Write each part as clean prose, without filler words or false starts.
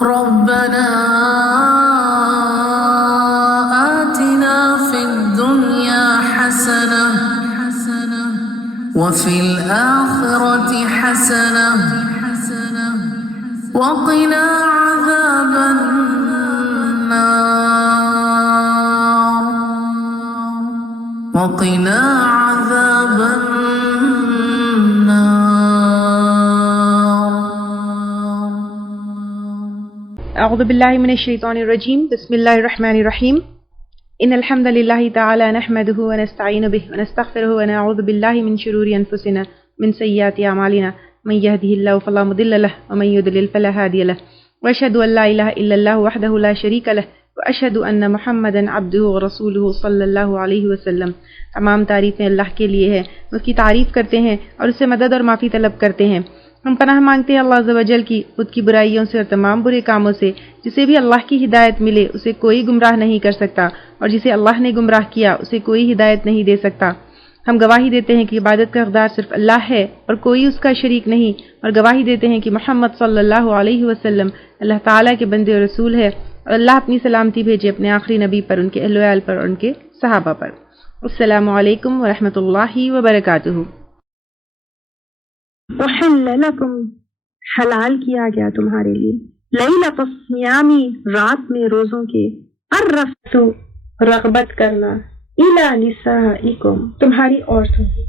ربنا آتنا في الدنيا حسنة وفي الآخرة حسنة وقنا عذاب النار وقنا عذاب النار. اعوذ باللہ من الشیطان الرجیم. بسم اللہ الرحمن الرحیم. ان الحمد للہ تعالی نحمده ونستعین به ونستغفره ونعوذ باللہ من شرور انفسنا من سیئات اعمالنا من يهده الله فلا مضل له ومن يضلل فلا هادي له واشهد ان لا اله الا الله وحده لا شريك له واشهد ان محمدا عبده ورسوله صلی اللہ علیہ وسلم. تمام تعریفیں اللہ کے لیے ہیں، اس کی تعریف کرتے ہیں اور اس سے مدد اور معافی طلب کرتے ہیں. ہم پناہ مانگتے ہیں اللہ عز و جل کی خود کی برائیوں سے اور تمام برے کاموں سے. جسے بھی اللہ کی ہدایت ملے اسے کوئی گمراہ نہیں کر سکتا، اور جسے اللہ نے گمراہ کیا اسے کوئی ہدایت نہیں دے سکتا. ہم گواہی دیتے ہیں کہ عبادت کا حقدار صرف اللہ ہے اور کوئی اس کا شریک نہیں، اور گواہی دیتے ہیں کہ محمد صلی اللہ علیہ وسلم اللہ تعالیٰ کے بندے اور رسول ہے، اور اللہ اپنی سلامتی بھیجے اپنے آخری نبی پر، ان کے اہل و عیال پر اور ان کے صحابہ پر. السلام علیکم ورحمۃ اللہ وبرکاتہ. احل لکم، حلال کیا گیا تمہارے لیے، لیلۃ الصیام، رات میں روزوں کے، الرفث، رغبت کرنا، الی نسائکم، تمہاری عورتوں سے،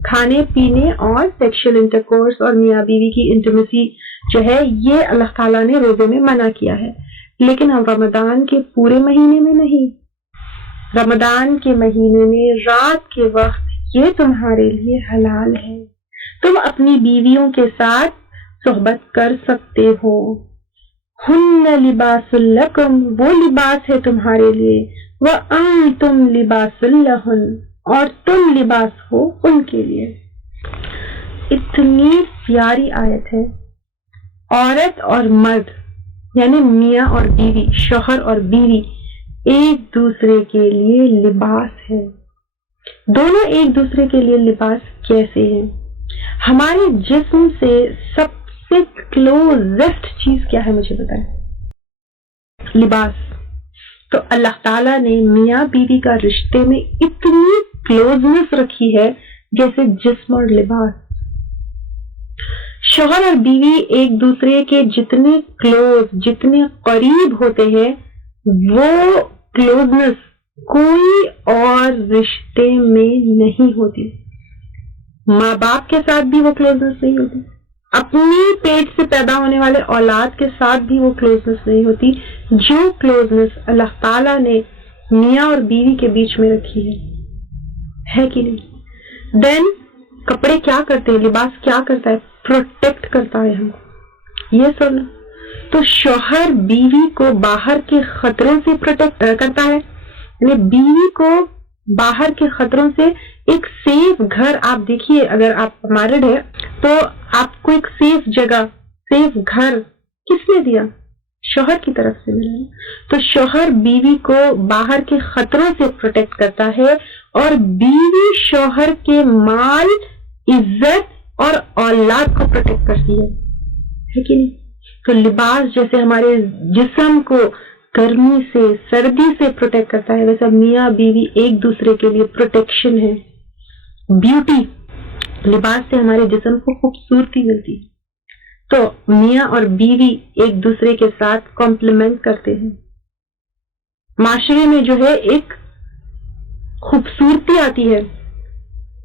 کھانے پینے اور سیکشل انٹرکورس اور میاں بیوی کی انٹیمیسی جو ہے یہ اللہ تعالیٰ نے روزے میں منع کیا ہے. لیکن ہم رمضان کے پورے مہینے میں نہیں، رمضان کے مہینے میں رات کے وقت یہ تمہارے لیے حلال ہے. تم اپنی بیویوں کے ساتھ صحبت کر سکتے ہو. ہن لباس لکم، وہ لباس ہے تمہارے لیے، وانتم لباس لہن، اور تم لباس ہو ان کے لیے. اتنی پیاری آیت ہے. عورت اور مرد یعنی میاں اور بیوی، شوہر اور بیوی ایک دوسرے کے لیے لباس ہے. دونوں ایک دوسرے کے لیے لباس کیسے ہیں؟ ہمارے جسم سے سب سے کلوزسٹ چیز کیا ہے مجھے بتائیں؟ لباس. تو اللہ تعالیٰ نے میاں بیوی کا رشتے میں اتنی کلوزنس رکھی ہے جیسے جسم اور لباس. شوہر اور بیوی ایک دوسرے کے جتنے کلوز، جتنے قریب ہوتے ہیں، وہ کلوزنس کوئی اور رشتے میں نہیں ہوتی. ماں باپ کے ساتھ بھی وہ کلوزنس نہیں ہوتی، اپنی پیٹ سے پیدا ہونے والے اولاد کے ساتھ بھی وہ کلوزنس نہیں ہوتی جو کلوزنس اللہ تعالیٰ نے میاں اور بیوی کے بیچ میں رکھی ہے کہ نہیں؟ دین کپڑے کیا کرتے ہیں، لباس کیا کرتا ہے؟ پروٹیکٹ کرتا ہے ہم. یہ سن تو شوہر بیوی کو باہر کے خطروں سے پروٹیکٹ کرتا ہے، یعنی بیوی کو باہر کے خطروں سے ایک سیف گھر. آپ دیکھیے اگر آپ میرڈ ہے تو آپ کو ایک سیف جگہ، سیف گھر کس نے دیا؟ شوہر کی طرف سے ملا. تو شوہر بیوی کو باہر کے خطروں سے پروٹیکٹ کرتا ہے، اور بیوی شوہر کے مال، عزت اور اولاد کو پروٹیکٹ کرتی ہے کہ نہیں؟ تو لباس جیسے ہمارے جسم کو گرمی سے، سردی سے پروٹیکٹ کرتا ہے، ویسا میاں بیوی ایک دوسرے کے لیے پروٹیکشن ہے. بیوٹی، لباس سے ہمارے جسم کو خوبصورتی ملتی ہے. تو میاں اور بیوی ایک دوسرے کے ساتھ کمپلیمنٹ کرتے ہیں. معاشرے میں جو ہے ایک خوبصورتی آتی ہے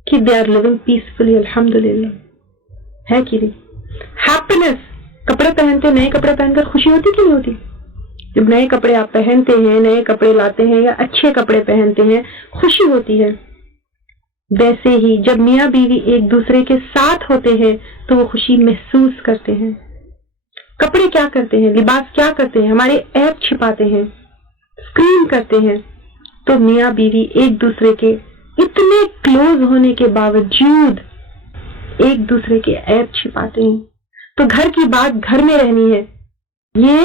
کہ دے آر لیونگ پیسفلی، الحمدللہ، ہے کہ نہیں؟ ہیپینس. کپڑے پہنتے، نئے کپڑے پہن کر خوشی ہوتی کہ نہیں ہوتی؟ جب نئے کپڑے آپ پہنتے ہیں، نئے کپڑے لاتے ہیں یا اچھے کپڑے پہنتے ہیں، خوشی ہوتی ہے. ویسے ہی جب میاں بیوی ایک دوسرے کے ساتھ ہوتے ہیں تو وہ خوشی محسوس کرتے ہیں. کپڑے کیا کرتے ہیں، لباس کیا کرتے ہیں؟ ہمارے عیب چھپاتے ہیں، اسکرین کرتے ہیں. تو میاں بیوی ایک دوسرے کے اتنے کلوز ہونے کے باوجود ایک دوسرے کے عیب چھپاتے ہیں. تو گھر کی بات گھر میں رہنی ہے. یہ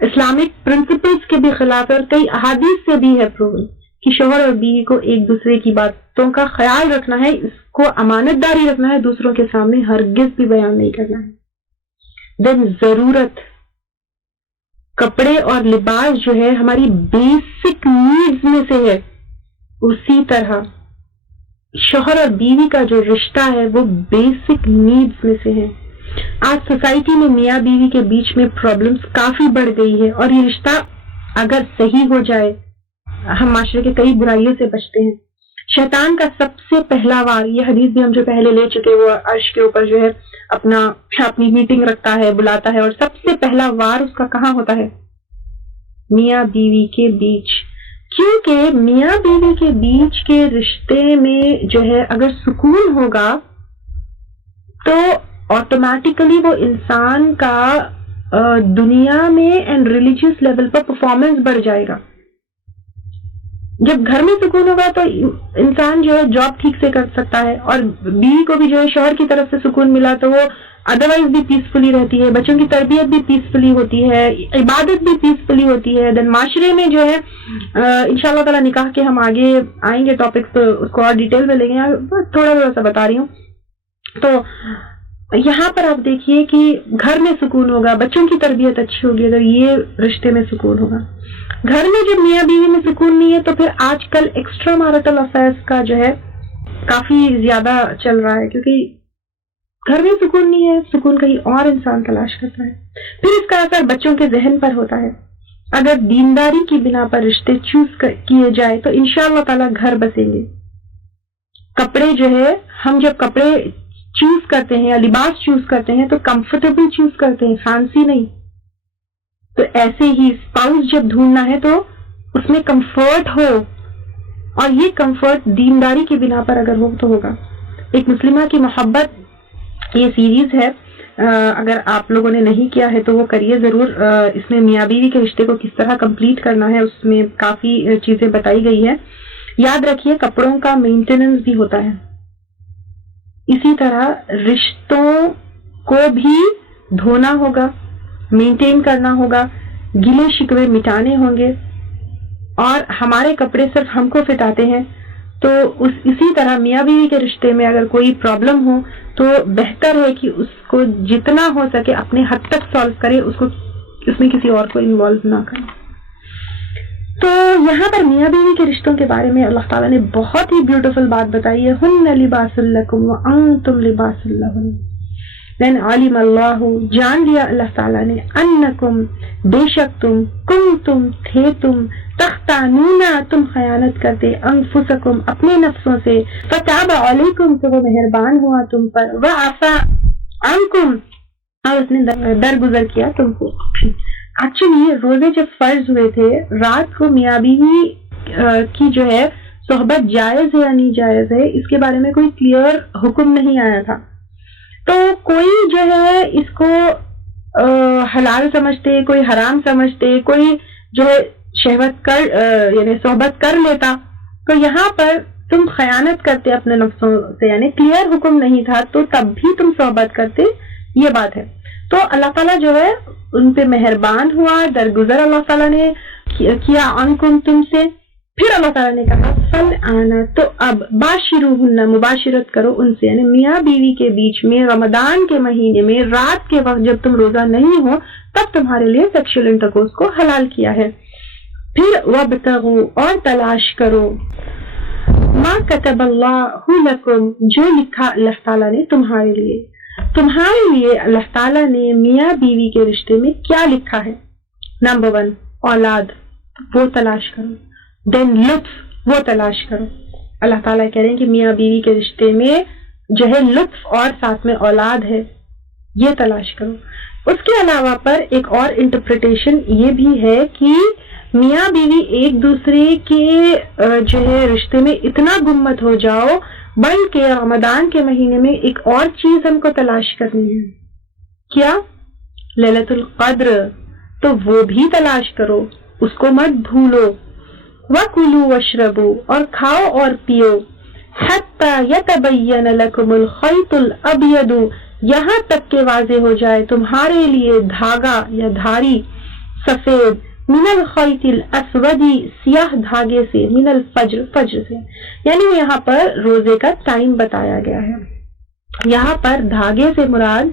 اسلامک پرنسپلز کے بھی خلاف ہے، اور کئی احادیث سے بھی ہے پروون کہ شوہر اور بیوی کو ایک دوسرے کی باتوں کا خیال رکھنا ہے، اس کو امانت داری رکھنا ہے، دوسروں کے سامنے ہرگز بھی بیان نہیں کرنا ہے. دین ضرورت کپڑے اور لباس جو ہے ہماری بیسک نیڈز میں سے ہے، اسی طرح شوہر اور بیوی کا جو رشتہ ہے وہ بیسک نیڈز میں سے ہے۔ آج سوسائٹی میں میاں بیوی کے بیچ میں پرابلمز کافی بڑھ گئی ہے، اور یہ رشتہ اگر صحیح ہو جائے ہم معاشرے کے کئی برائیوں سے بچتے ہیں۔ شیطان کا سب سے پہلا وار، یہ حدیث بھی ہم جو پہلے لے چکے، وہ عرش کے اوپر جو ہے اپنی میٹنگ رکھتا ہے، بلاتا ہے، اور سب سے پہلا وار اس کا کہاں ہوتا ہے؟ میاں بیوی کے بیچ، کیونکہ میاں بیوی کے بیچ کے رشتے میں جو ہے اگر سکون ہوگا تو آٹومیٹیکلی وہ انسان کا دنیا میں and religious level per performance بڑھ جائے گا۔ جب گھر میں سکون ہوگا تو انسان جو ہے جاب ٹھیک سے کر سکتا ہے، اور بیوی کو بھی جو ہے شوہر کی طرف سے سکون ملا تو وہ ادروائز بھی پیسفلی رہتی ہے، بچوں کی تربیت بھی پیسفلی ہوتی ہے، عبادت بھی پیسفلی ہوتی ہے۔ دین معاشرے میں جو ہے انشاءاللہ تعالیٰ نکاح کے ہم آگے آئیں گے ٹاپکس تو اس کو اور ڈیٹیل میں لیں گے، تھوڑا تھوڑا سا بتا رہی ہوں۔ تو یہاں پر آپ دیکھیے کہ گھر میں سکون ہوگا، بچوں کی تربیت اچھی ہوگی اگر یہ رشتے میں سکون ہوگا۔ گھر میں جب میاں بیوی میں سکون نہیں ہے تو پھر آج کل ایکسٹرا میرٹل افیئرس کا جو ہے کافی زیادہ چل رہا ہے، کیونکہ گھر میں سکون نہیں ہے، سکون کہیں اور انسان تلاش کرتا ہے۔ پھر اس کا اثر بچوں کے ذہن پر ہوتا ہے۔ اگر دینداری کی بنا پر رشتے چوز کیے جائے تو انشاءاللہ تعالیٰ گھر بسیں گے۔ کپڑے جو ہے ہم جب کپڑے چوز کرتے ہیں یا لباس چوز کرتے ہیں تو کمفرٹیبل چوز کرتے ہیں، فانسی نہیں۔ تو ایسے ہی اسپاؤس جب ڈھونڈنا ہے تو اس میں کمفرٹ ہو، اور یہ کمفرٹ دینداری کی بنا پر اگر ہو تو ہوگا۔ ایک مسلمہ کی محبت یہ سیریز ہے، اگر آپ لوگوں نے نہیں کیا ہے تو وہ کریے ضرور۔ اس میں میاں بیوی کے رشتے کو کس طرح کمپلیٹ کرنا ہے اس میں کافی چیزیں بتائی گئی ہیں۔ یاد رکھیے کپڑوں کا مینٹیننس بھی ہوتا ہے، اسی طرح رشتوں کو بھی دھونا ہوگا، مینٹین کرنا ہوگا، گلے شکوے مٹانے ہوں گے، اور ہمارے کپڑے صرف ہم کو فٹ آتے ہیں تو اسی طرح میاں بیوی کے رشتے میں اگر کوئی پرابلم ہو تو بہتر ہے کہ اس کو جتنا ہو سکے اپنے حد تک سالو کرے، اس میں کسی اور کو انوالو نہ کرے۔ تو یہاں پر میاں بیوی کے رشتوں کے بارے میں اللہ تعالیٰ نے بہت ہی بیوٹیفل بات بتائی ہے، ہن لباس لکم وانتم لباس لہن۔ دین علم اللہ، جان لیا اللہ تعالیٰ نے، انکم بے شک تم، کنتم تھے تم، تختانون تم خیانت کرتے، انفسکم اپنے نفسوں سے، فتاب علیکم تو وہ مہربان ہوا تم پر، وعفا عنکم اور اس نے درگزر کیا تم کو۔ ایکچولی روزے جب فرض ہوئے تھے، رات کو میاں بیوی کی جو ہے صحبت جائز ہے یا نہیں جائز ہے اس کے بارے میں کوئی کلیئر حکم نہیں آیا تھا، تو کوئی جو ہے اس کو حلال سمجھتے، کوئی حرام سمجھتے، کوئی جو ہے شہوت کر یعنی صحبت کر لیتا۔ تو یہاں پر تم خیانت کرتے اپنے نفسوں سے، یعنی کلیئر حکم نہیں تھا تو تب بھی تم صحبت کرتے، یہ بات ہے۔ تو اللہ تعالیٰ جو ہے ان پہ مہربان ہوا، درگزر اللہ تعالیٰ نے کیا عنکم تم سے۔ پھر اللہ تعالیٰ نے کہا فل آنا، تو اب باشروہن مباشرت کرو ان سے، یعنی میاں بیوی کے بیچ میں رمضان کے مہینے میں رات کے وقت جب تم روزہ نہیں ہو تب تمہارے لیے سیکشل انٹرکورس کو حلال کیا ہے۔ پھر وابتغوا، اور تلاش کرو، ما کتب اللہ لکم، جو لکھا اللہ تعالیٰ نے تمہارے لیے۔ تمہارے لیے اللہ تعالیٰ نے میاں بیوی کے رشتے میں کیا لکھا ہے؟ نمبر 1 اولاد، وہ تلاش کرو۔ دین لطف، وہ تلاش کرو۔ اللہ تعالیٰ کہہ رہے ہیں کہ میاں بیوی کے رشتے میں جو ہے لطف اور ساتھ میں اولاد ہے، یہ تلاش کرو۔ اس کے علاوہ پر ایک اور انٹرپریٹیشن یہ بھی ہے کہ میاں بیوی ایک دوسرے کے جو ہے رشتے میں اتنا گمت ہو جاؤ، بلکہ رمضان کے مہینے میں ایک اور چیز ہم کو تلاش کرنی ہے، کیا؟ لیلۃ القدر، تو وہ بھی تلاش کرو، اس کو مت بھولو۔ وَكُلُوا وَاشْرَبُوا، اور کھاؤ اور پیو، حَتَّى يَتَبَيَّنَ لَكُمُ الْخَيْطُ الْأَبْيَضُ، یہاں تک کہ واضح ہو جائے تمہارے لیے دھاگا یا دھاری سفید، من الخیط الاسود، سیاہ دھاگے سے، من الفجر، فجر سے، یعنی یہاں پر روزے کا ٹائم بتایا گیا ہے۔ یہاں پر دھاگے سے مراد